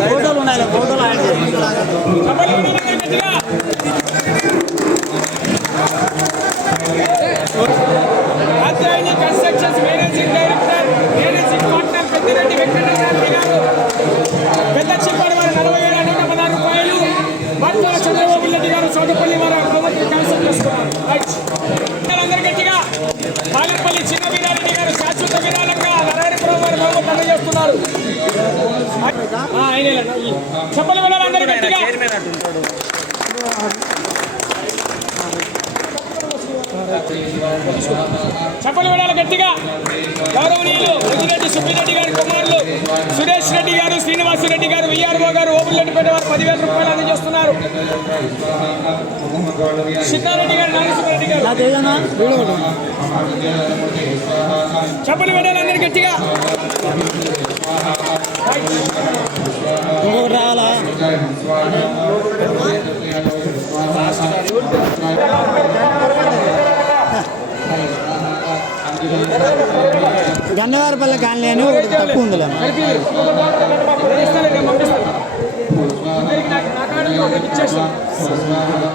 ఫోటోలు ఉన్నాయి ఫోటోలు ఆయన constructions managing director managing partner Peddireddy Venkatareddy గారు పెద్ద చిప్పటి వారు నలభై వేల నూట పదహారు రూపాయలు వర్తల చంద్రబాబు రెడ్డి గారు సోదపల్లి గట్టిగా బాలపల్లి చిన్న వీరారెడ్డి గారు శాశ్వత విరాళంగా నారాయణపురం వారు ప్రభుత్వం అందజేస్తున్నారు ఆ, చెప్పలు గట్టిగా. చెప్పలు గట్టిగా. గౌరవనీయులు రెడ్డి సుబ్బిరెడ్డి గారి కుమారులు. సురేష్ రెడ్డి గారు శ్రీనివాసరెడ్డి గారు విఆర్ఓ గారు ఓబులెడ్డిపేట వారు పదివేల రూపాయలు అందజేస్తున్నారు సిద్ధారెడ్డి గారు నాగేశ్వరరెడ్డి గారు. చెప్పలు వినాలి అందరు గట్టిగా. రావాలా? గన్నవారిపల్లి కాలనీ అని ఒకటి తక్కువ ఉందిలే పంపిస్తాను.